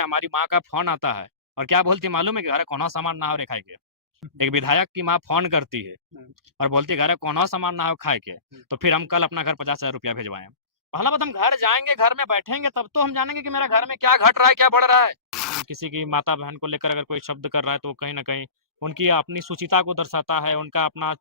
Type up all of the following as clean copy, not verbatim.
हैं, हमारी माँ का फ़ोन आता है और क्या बोलती है मालूम है कि घरे कौनो सामान ना हो रे खाए के। एक विधायक की माँ फ़ोन करती है और बोलती है घरे कौनो सामान ना हो खाए के, तो फिर हम कल अपना घर 50,000 रुपया भिजवाएँ। पहला बात हम घर जाएँगे, घर में बैठेंगे तब तो हम जानेंगे कि मेरा घर में क्या घट रहा है, क्या बढ़ रहा है। किसी की माता-बहन को लेकर अगर कोई शब्द कर रहा है तो कहीं न कहीं उनकी अपनी सुचिता को दर्शाता है, उनका अपना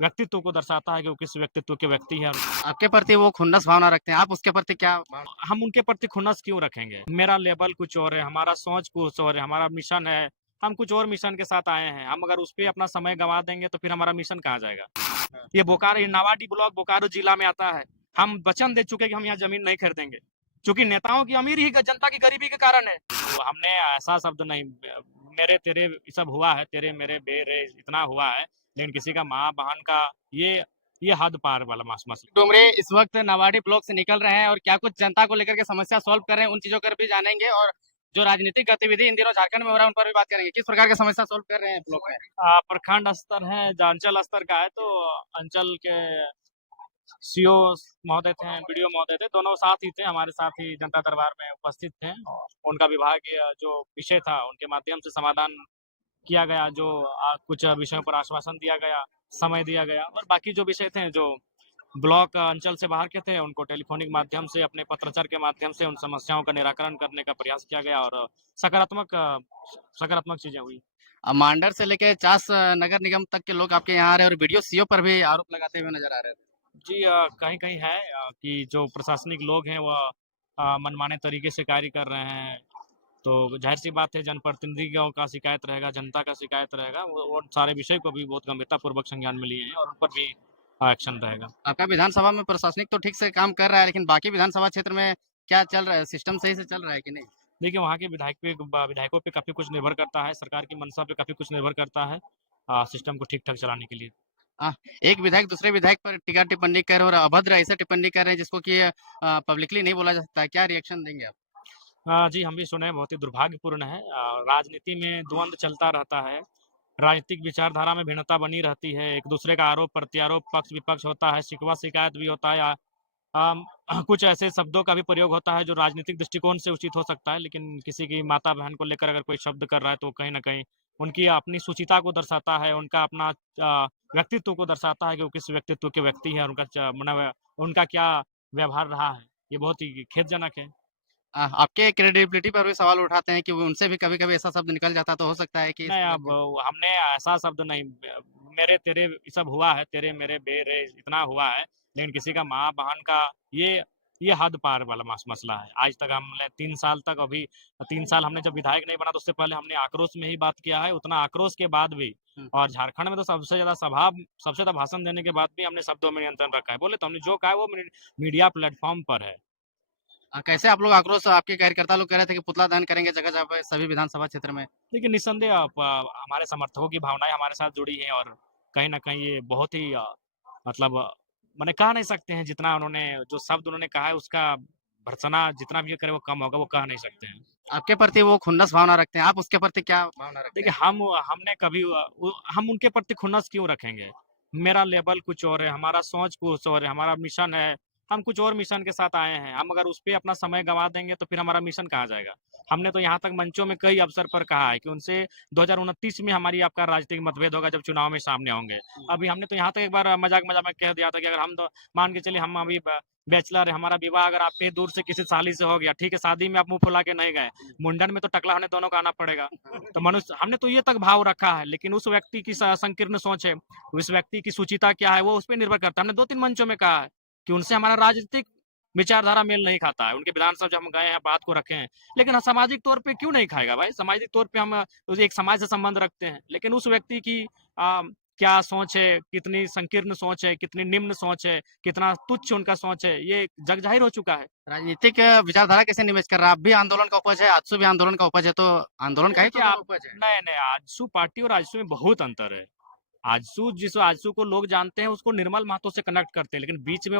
व्यक्तित्व को दर्शाता है कि वो किस व्यक्तित्व के व्यक्ति हैं। आपके प्रति वो खुन्नस भावना रखते हैं, आप उसके प्रति क्या भावना? हम उनके प्रति खुन्नस क्यों रखेंगे? मेरा लेवल कुछ और है, हमारा सोच कुछ और है, हमारा मिशन है, हम कुछ और मिशन के साथ आए हैं। हम अगर उस पे अपना समय गँवा देंगे तो फिर हमारा मिशन कहाँ जाएगा? ये नावाडी ब्लॉक बोकारो जिला में आता है। हम वचन दे चुके हैं कि हम यहाँ ज़मीन नहीं खरीदेंगे, क्योंकि नेताओं की अमीरी ही जनता की गरीबी के कारण है। तो हमने ऐसा शब्द नहीं मेरे तेरे ये सब हुआ है, तेरे मेरे बेरे इतना हुआ है, लेकिन किसी का माँ-बहन का ये हद पार वाला मसला। डुमरे इस वक्त नवाड़ी ब्लॉक से निकल रहे हैं और क्या कुछ जनता को लेकर के समस्या सॉल्व कर रहे हैं, उन चीजों पर भी जानेंगे और जो राजनीतिक गतिविधि इन दिनों झारखंड में हो रहा है उन पर भी बात करेंगे। किस प्रकार की समस्या सॉल्व कर रहे हैं ब्लॉक में? प्रखंड स्तर है, जो अंचल स्तर का है तो अंचल के सीओ महोदय थे, बीडीओ महोदय थे, दोनों साथ ही थे, हमारे साथ ही जनता दरबार में उपस्थित थे और उनका विभागीय जो विषय था, उनके माध्यम से समाधान किया गया, जो कुछ विषयों पर आश्वासन दिया गया, समय दिया गया और बाकी जो विषय थे, जो ब्लॉक अंचल से बाहर के थे, उनको टेलीफोनिक माध्यम से, अपने पत्राचार के माध्यम से उन समस्याओं का निराकरण करने का प्रयास किया गया और सकारात्मक चीज़ें हुई। मांडर से लेकर चास नगर निगम तक के लोग आपके यहाँ आ रहे हैं और वीडियो सीओ पर भी आरोप लगाते हुए नजर आ रहे थे। जी कहीं-कहीं है कि जो प्रशासनिक लोग हैं वह मनमाने तरीके से कार्य कर रहे हैं, तो ज़ाहिर-सी बात है जनप्रतिनिधियों का शिकायत रहेगा, जनता का शिकायत रहेगा, वो सारे विषय को भी बहुत गंभीरतापूर्वक संज्ञान में लिए हैं और उन पर भी एक्शन रहेगा। आपका विधानसभा में प्रशासनिक तो ठीक से काम कर रहा है, लेकिन बाकी विधानसभा क्षेत्र में क्या चल रहा है? सिस्टम सही से चल रहा है कि नहीं? देखिए, वहाँ के विधायकों पे काफ़ी कुछ निर्भर करता है, सरकार की मंशा पे काफ़ी कुछ निर्भर करता है सिस्टम को ठीक-ठाक चलाने के लिए। हाँ, एक विधायक दूसरे विधायक पर टिप्पणी कर रहे हैं और अभद्र ऐसे टिप्पणी कर रहे हैं जिसको कि पब्लिकली नहीं बोला जा सकता है। क्या रिएक्शन देंगे आप? जी, हम भी सुने हैं, बहुत ही दुर्भाग्यपूर्ण है। राजनीति में द्वंद चलता रहता है, राजनीतिक विचारधारा में भिन्नता बनी रहती है, एक-दूसरे का आरोप-प्रत्यारोप, पक्ष-विपक्ष होता है, शिकवा-शिकायत भी होता है अम, कुछ ऐसे शब्दों का भी प्रयोग होता है जो राजनीतिक दृष्टिकोण से उचित हो सकता है, लेकिन किसी की माता-बहन को लेकर अगर कोई शब्द कर रहा है, तो कहीं न कहीं उनकी अपनी सुचिता को दर्शाता है, उनका अपना व्यक्तित्व को दर्शाता है कि वो किस व्यक्तित्व के व्यक्ति हैं और उनका क्या व्यवहार रहा है। ये बहुत ही खेदजनक है। आपके क्रेडिबिलिटी पर भी सवाल उठाते हैं कि वो उनसे भी कभी-कभी ऐसा शब्द निकल जाता तो हो सकता है कि इस नहीं, तरह अब के हमने ऐसा शब्द नहीं मेरे तेरे ये सब हुआ है, तेरे मेरे बेरे इतना हुआ है, लेकिन किसी का माँ-बहन का ये ये हद पार वाला मसला है। आज तक हमने 3 साल तक अभी 3 साल हमने जब विधायक नहीं बना तो उससे पहले हमने आक्रोश में ही बात किया है, उतना आक्रोश के बाद भी हुँ। और झारखंड में तो सबसे ज़्यादा भाषण देने के बाद भी हमने शब्दों में नियंत्रण रखा है। बोले तो हमने जो कहा है वो मीडिया प्लेटफ़ॉर्म पर है। कैसे आप लोग आक्रोश आपके कार्यकर्ता लोग कह रहे थे कि पुतला दहन करेंगे जगह-जगह पे सभी विधानसभा क्षेत्र में। लेकिन निस्संदेह हमारे समर्थकों की भावनाएँ हमारे साथ जुड़ी हैं और कहीं न कहीं ये बहुत ही मतलब माने कह नहीं सकते हैं जितना उन्होंने जो शब्द उन्होंने कहा है उसका भर्त्सना जितना भी करे वो कम होगा, वो कह नहीं सकते हैं। आपके प्रति वो खुन्नस भावना रखते हैं, आप उसके प्रति क्या भावना रखते देखिए हैं? हमने कभी हम उनके प्रति खुन्नस क्यों रखेंगे? मेरा लेवल कुछ और है, हमारा सोच कुछ और है, हमारा मिशन है, हम कुछ और मिशन के साथ आए हैं। हम अगर उस पे अपना समय गँवा देंगे तो फिर हमारा मिशन कहाँ जाएगा? हमने तो यहाँ तक मंचों में कई अवसर पर कहा है कि उनसे 2029 में हमारी आपका राजनीतिक मतभेद होगा जब चुनाव में सामने होंगे। अभी हमने तो यहाँ तक एक बार मज़ाक-मज़ाक में कह दिया था कि अगर हम तो मान के चलिए हम अभी बैचलर है, हमारा विवाह अगर आपके दूर से किसी साली से हो गया, ठीक है, शादी में आप मुँह फुला के नहीं गए, मुंडन में तो टकला होने दोनों को आना पड़ेगा। तो मनुष्य हमने तो ये तक भाव रखा है, लेकिन उस व्यक्ति की संकीर्ण सोच है, उस व्यक्ति की सुचिता क्या है, वो उस पे निर्भर करता है। हमने 2-3 मंचों में कहा है कि उनसे हमारा राजनीतिक विचारधारा मेल नहीं खाता है। उनके विधानसभा जब हम गए हैं, बात को रखे हैं, लेकिन सामाजिक तौर पे क्यों नहीं खाएगा भाई? सामाजिक तौर पे हम एक समाज से संबंध रखते हैं, लेकिन उस व्यक्ति की क्या सोच है, कितनी संकीर्ण सोच है, कितनी निम्न सोच है, कितना तुच्छ उनका सोच है, ये जग ज़ाहिर हो चुका है। राजनीतिक विचारधारा कैसे निवेश कर रहा है? आप भी आंदोलन का उपज है, आजसू भी आंदोलन का उपज है, तो आंदोलन का ही तो देखिए दोनों आप उपज है। नहीं, नहीं, आजसू पार्टी और आजसू में बहुत अंतर है। आजसू को लोग जानते हैं, उसको निर्मल महतो से कनेक्ट करते हैं, लेकिन बीच में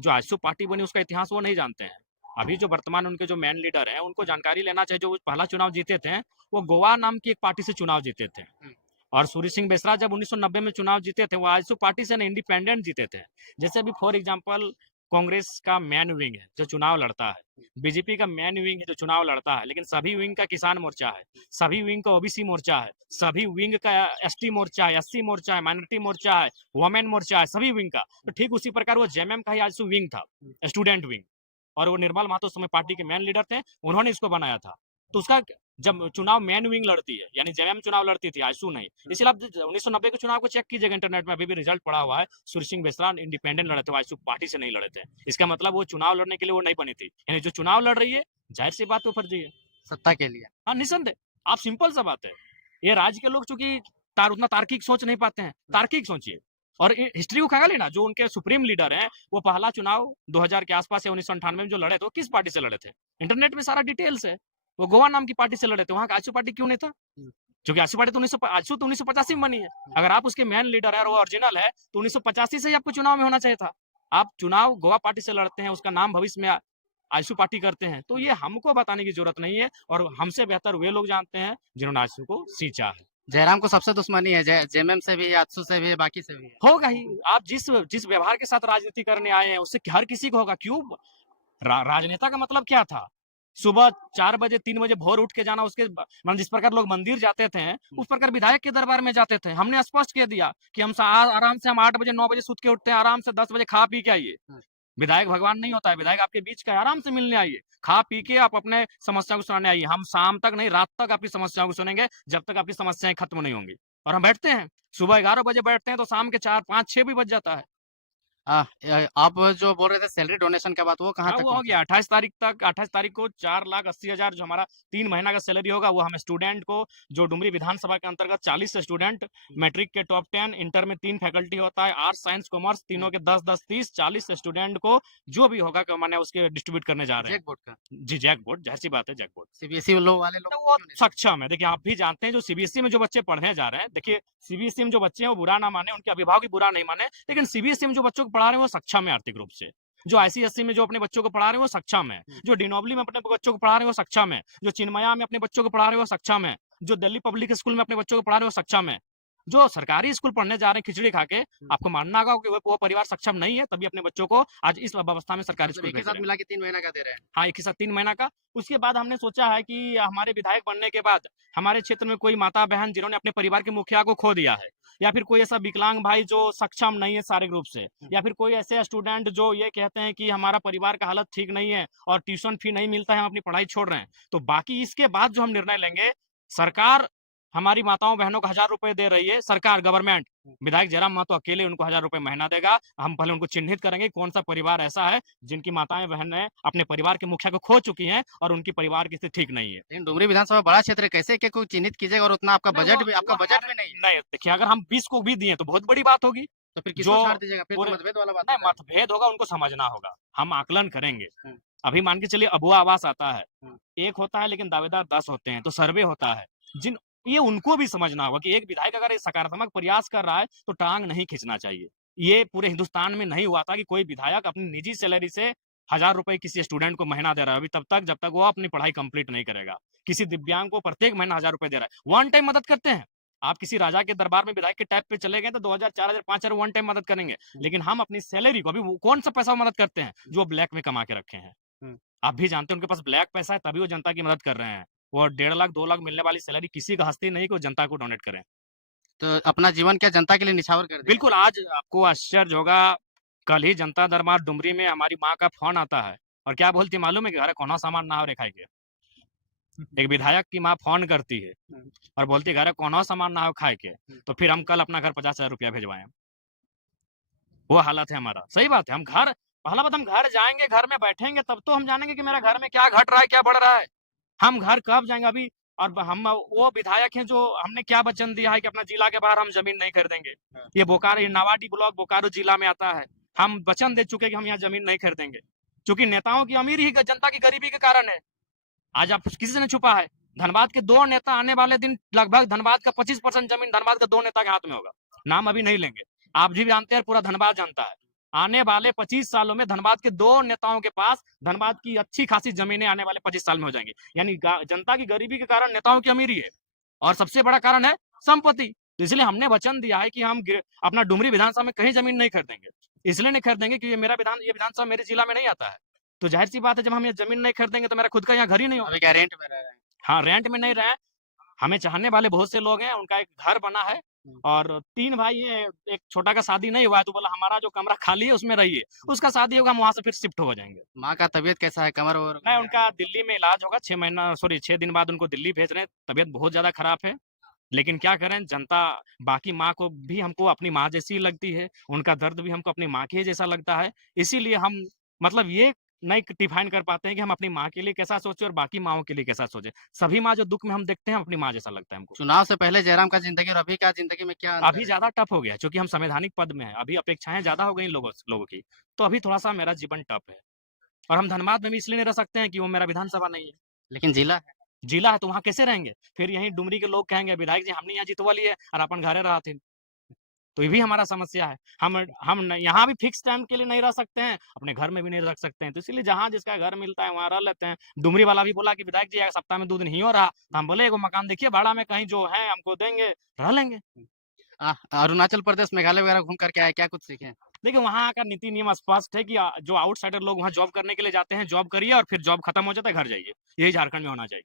जो आजसू पार्टी बनी उसका इतिहास वो नहीं जानते हैं। अभी जो वर्तमान उनके जो मेन लीडर हैं, उनको जानकारी लेना चाहिए, जो वो पहला चुनाव जीते थे, वो गोवा नाम की एक पार्टी से चुनाव जीते थे। हुँ। और सूर्य सिंह बेसरा जब 1990 में चुनाव जीते थे, वो आजसू पार्टी से नहीं इंडिपेंडेंट जीते थे। जैसे अभी फॉर एग्जांपल कांग्रेस का मैन विंग है जो चुनाव लड़ता है, बीजेपी का मैन विंग है जो चुनाव लड़ता है, लेकिन सभी विंग का किसान मोर्चा है, सभी विंग का ओबीसी मोर्चा है, सभी विंग का एसटी मोर्चा है, एससी मोर्चा है, माइनॉरिटी मोर्चा है, वुमेन मोर्चा है, सभी विंग का। तो ठीक उसी प्रकार वो जेएमएम का ही आजसू विंग था, स्टूडेंट विंग, और वो निर्मल महतो उस समय पार्टी के मैन लीडर थे, उन्होंने इसको बनाया था। तो उसका जब चुनाव मैन विंग लड़ती है, यानी जेएमएम चुनाव लड़ती थी, आजसू नहीं। इसलिए आप 1990 के चुनाव को चेक कीजिएगा इंटरनेट में, अभी भी रिजल्ट पड़ा हुआ है। सूर्य सिंह बेसरा इंडिपेंडेंट लड़े थे, आजसू पार्टी से नहीं लड़े थे। इसका मतलब वो चुनाव लड़ने के लिए वो नहीं बनी थी, यानी जो चुनाव लड़ रही है जाहिर सी बात वो फर्जी है, सत्ता के लिए। हाँ निसंदेह। आप सिंपल सा बात है, ये राज्य के लोग चूंकि उतना तार्किक सोच नहीं पाते हैं, तार्किक सोचिए। और हिस्ट्री को खंगालिए ना, जो उनके सुप्रीम लीडर हैं, वो पहला चुनाव 2000 के आसपास या 1998 में जो लड़े थे, वो किस पार्टी से लड़े थे? इंटरनेट में सारा डिटेल्स है। वो गोवा नाम की पार्टी से लड़े थे, वहां का आजसू पार्टी क्यों नहीं था? क्योंकि आजसू पार्टी तो आजसू तो 1985 में बनी है। अगर आप उसके मैन लीडर है और वो ओरिजिनल है, तो 1985 से ही आपको चुनाव में होना चाहिए था। आप चुनाव गोवा पार्टी से लड़ते हैं, उसका नाम भविष्य में आजसू पार्टी करते हैं, तो ये हमको बताने की जरूरत नहीं है, और हमसे बेहतर वे लोग जानते हैं जिन्होंने आजसू को सींचा है। जयराम को सबसे दुश्मनी है, जेएमएम से भी, आजसू से भी, बाकी से भी है। होगा ही। आप जिस जिस व्यवहार के साथ राजनीति करने आए हैं, उससे हर किसी को होगा। क्यों? राजनेता का मतलब क्या था? सुबह 4 बजे 3 बजे भोर उठ के जाना, उसके मतलब जिस प्रकार लोग मंदिर जाते थे, उस प्रकार विधायक के दरबार में जाते थे। हमने स्पष्ट कह दिया कि हम आराम से, हम 8 बजे 9 बजे सुत के उठते हैं, आराम से 10 बजे खा पी के आइए। विधायक भगवान नहीं होता है, विधायक आपके बीच का, आराम से मिलने आइए, खा पी के आप अपने समस्या को सुनाने आइए। हम शाम तक नहीं, रात तक आपकी समस्याओं को सुनेंगे, जब तक आपकी समस्याएं खत्म नहीं होंगी। और हम बैठते हैं, सुबह 11 बजे बैठते हैं, तो शाम के 4 5 6 भी बज जाता है। आप जो बोल रहे थे सैलरी डोनेशन का बात, वो कहाँ हाँ, तक वो हो गया 28 तारीख तक। 28 तारीख को 4,80,000 जो हमारा 3 महीना का सैलरी होगा, वो हम स्टूडेंट को, जो डुमरी विधानसभा के अंतर्गत 40 स्टूडेंट, मैट्रिक के टॉप 10, इंटर में 3 फैकल्टी होता है, आर्ट्स साइंस कॉमर्स तीनों के 10-10 30 40 स्टूडेंट को जो भी होगा मैंने उसके डिस्ट्रीब्यूट करने जा रहे हैं। जैक बोर्ड का, जी, जैक बोर्ड, जाहिर सी बात है, जैक बोर्ड। सीबीएसई लो वाले लोग तो को वो क्यों नहीं देते? सक्षम है। देखिए, आप भी जानते हैं, जो सीबीएसई में जो बच्चे पढ़ने जा रहे हैं, देखिए सीबीएसई में जो बच्चे हैं वो बुरा ना माने, उनके अभिभावक भी बुरा नहीं माने, लेकिन सीबीएसई में जो बच्चों को पढ़ा रहे हैं वो सक्षम है आर्थिक रूप से। जो आईसीएसई में जो अपने बच्चों को पढ़ा रहे हैं वो सक्षम है, जो डिनोबली में अपने बच्चों को पढ़ा रहे हैं वो सक्षम है, जो चिन्मया में अपने बच्चों को पढ़ा रहे हैं वो सक्षम है, जो दिल्ली पब्लिक स्कूल में अपने बच्चों को पढ़ा रहे हैं वो सक्षम है। जो सरकारी स्कूल पढ़ने जा रहे हैं खिचड़ी खा के, आपको मानना होगा कि वो परिवार सक्षम नहीं है, तभी अपने बच्चों को आज इस अवस्था में सरकारी मतलब स्कूल एक ही भेज साथ रहे हैं। मिला के 3 महीना का दे रहे हैं। हाँ, एक ही साथ 3 महीना का। उसके बाद हमने सोचा है कि हमारे विधायक बनने के बाद हमारे क्षेत्र में कोई माता बहन जिन्होंने अपने परिवार के मुखिया को खो दिया है, या फिर कोई ऐसा विकलांग भाई जो सक्षम नहीं है शारीरिक रूप से, या फिर कोई ऐसे स्टूडेंट जो ये कहते हैं कि हमारा परिवार का हालत ठीक नहीं है और ट्यूशन फी नहीं मिलता है, हम अपनी पढ़ाई छोड़ रहे हैं, तो बाकी इसके बाद जो हम निर्णय लेंगे, सरकार हमारी माताओं बहनों को 1000 रुपए दे रही है, सरकार, गवर्नमेंट, विधायक जयराम महतो अकेले उनको 1000 रुपए महीना देगा। हम पहले उनको चिन्हित करेंगे कौन सा परिवार ऐसा है जिनकी माताएं बहनें अपने परिवार के मुखिया को खो चुकी हैं और उनकी परिवार की स्थिति ठीक नहीं है। लेकिन डुमरी विधानसभा बड़ा क्षेत्र है, कैसे के को चिन्हित कीजिएगा, और उतना आपका नहीं, बजट वो भी, आपका वो बजट भी नहीं है। नहीं, देखिए, अगर हम 20 को भी दिए तो बहुत बड़ी बात होगी। तो फिर किसको जो छाड़ दीजिएगा? फिर तो पूरे मतभेद वाला बात नहीं, हो जाएगा। मतभेद होगा, उनको समझना होगा, हम आकलन करेंगे। हम्म। अभी मान के चलिए अबुआ आवास आता है, हम्म। एक होता है लेकिन दावेदार 10 होते हैं, तो सर्वे होता है, जिन ये उनको भी समझना होगा कि एक विधायक अगर सकारात्मक प्रयास कर रहा है तो टांग नहीं खींचना चाहिए। ये पूरे हिंदुस्तान में नहीं हुआ था कि कोई विधायक अपनी निजी सैलरी से 1000 रुपए किसी स्टूडेंट को महीना दे रहा है, अभी तब तक जब तक वो अपनी पढ़ाई कंप्लीट नहीं करेगा। किसी दिव्यांग को प्रत्येक महीना 1000 रुपए दे रहा है, वन टाइम मदद करते हैं। आप किसी राजा के दरबार में विधायक के टैब पे चले गए तो 2000 4000 5000 वन टाइम मदद करेंगे, लेकिन हम अपनी सैलरी को, अभी कौन सा पैसा मदद करते हैं जो ब्लैक में कमा के रखे हैं। आप भी जानते हैं उनके पास ब्लैक पैसा है, तभी वो जनता की मदद कर रहे हैं। वो 1.5 लाख 2 लाख मिलने वाली सैलरी किसी का हस्ती नहीं कि वो जनता को डोनेट करें। तो अपना जीवन क्या जनता के लिए निछावर कर दिया? बिल्कुल, आज आपको आश्चर्य होगा, कल ही जनता दरबार डुमरी में हमारी माँ का फोन आता है, और क्या बोलती है मालूम है? कि घरे कोनो सामान ना हो रे खाए के। एक विधायक की माँ फोन करती है और बोलती है घरे कोनो सामान ना हो खाए के, तो फिर हम कल अपना घर 50,000 रुपया भेजवाएं। वो हालत है हमारा। सही बात है, हम घर, पहला बात, हम घर जाएंगे, घर में बैठेंगे, तब तो हम जानेंगे कि मेरा घर में क्या घट रहा है, क्या बढ़ रहा है। हम घर कब जाएंगे अभी? और हम वो विधायक हैं जो हमने क्या वचन दिया है कि अपना जिला के बाहर हम जमीन नहीं खरीदेंगे। ये बोकारो, ये नावाडी ब्लॉक बोकारो जिला में आता है। हम वचन दे चुके कि हम यहाँ जमीन नहीं खरीदेंगे, क्योंकि नेताओं की अमीरी ही जनता की गरीबी के कारण है। आज आप किसी से नहीं छुपा है, धनबाद के 2 नेता आने वाले दिन, लगभग धनबाद का 25% जमीन धनबाद के 2 नेता के हाथ में होगा। नाम अभी नहीं लेंगे, आप भी जानते हैं, पूरा धनबाद जानता है। आने वाले 25 सालों में धनबाद के 2 नेताओं के पास धनबाद की अच्छी खासी जमीनें आने वाले 25 साल में हो जाएंगी। यानी जनता की गरीबी के कारण नेताओं की अमीरी है, और सबसे बड़ा कारण है संपत्ति। तो इसलिए हमने वचन दिया है कि हम अपना डुमरी विधानसभा में कहीं जमीन नहीं खरीदेंगे। इसलिए नहीं खरीदेंगे क्योंकि ये विधानसभा मेरे जिला में नहीं आता है। तो जाहिर सी बात है, जब हम ये जमीन नहीं खरीदेंगे तो मेरा खुद का यहाँ घर ही नहीं होगा। अभी क्या रेंट में रह रहे हैं? हाँ, रेंट में नहीं रहे, हमें चाहने वाले बहुत से लोग हैं, उनका एक घर बना है और 3 भाई हैं, एक छोटा का शादी नहीं हुआ है, तो बोला हमारा जो कमरा खाली है उसमें रहिए, उसका शादी होगा हम वहाँ से फिर शिफ्ट हो जाएँगे। माँ का तबीयत कैसा है, कमर और नहीं, उनका दिल्ली में इलाज होगा, 6 दिन बाद उनको दिल्ली भेज रहे हैं, तबीयत बहुत ज़्यादा खराब है। लेकिन क्या करें, जनता बाकी माँ को भी हमको अपनी माँ जैसी ही लगती है, उनका दर्द भी हमको अपनी माँ के जैसा लगता है। इसीलिए हम मतलब ये नहीं डिफाइन कर पाते हैं कि हम अपनी माँ के लिए कैसा सोचें और बाकी माँओं के लिए कैसा सोचें। सभी माँ जो दुःख में हम देखते हैं, अपनी माँ जैसा लगता है हमको। चुनाव से पहले जयराम का ज़िंदगी और अभी का ज़िंदगी में क्या अंतर अभी है? ज़्यादा टफ हो गया है, चूँकि हम संवैधानिक पद में हैं, अभी अपेक्षाएँ ज़्यादा हो गई लोगों की, तो अभी थोड़ा-सा मेरा जीवन टफ है। और हम धनबाद में भी इसलिए नहीं रह सकते हैं कि वो मेरा विधानसभा नहीं है। लेकिन जिला है। जिला है तो वहाँ कैसे रहेंगे? फिर यहीं डुमरी के लोग कहेंगे विधायक जी हमने यहाँ जितवा लिए और अपन घरे रहथिन। तो ये भी हमारा समस्या है। हम न यहाँ भी फिक्स टाइम के लिए नहीं रह सकते हैं, अपने घर में भी नहीं रह सकते हैं। तो इसीलिए जहाँ जिसका घर मिलता है वहाँ रह लेते हैं। डुमरी वाला भी बोला कि विधायक जी अगर सप्ताह में 2 दिन ही हो रहा, तो हम बोले एगो मकान देखिए भाड़ा में कहीं जो है हमको देंगे, रह लेंगे। अरुणाचल प्रदेश, मेघालय वगैरह घूम कर के आए, क्या कुछ सीखे हैं? देखिए वहाँ का नीति नियम स्पष्ट है कि जो आउटसाइडर लोग वहाँ जॉब करने के लिए जाते हैं, जॉब करिए और फिर जॉब खत्म हो जाता है, घर जाइए। यही झारखंड में होना चाहिए।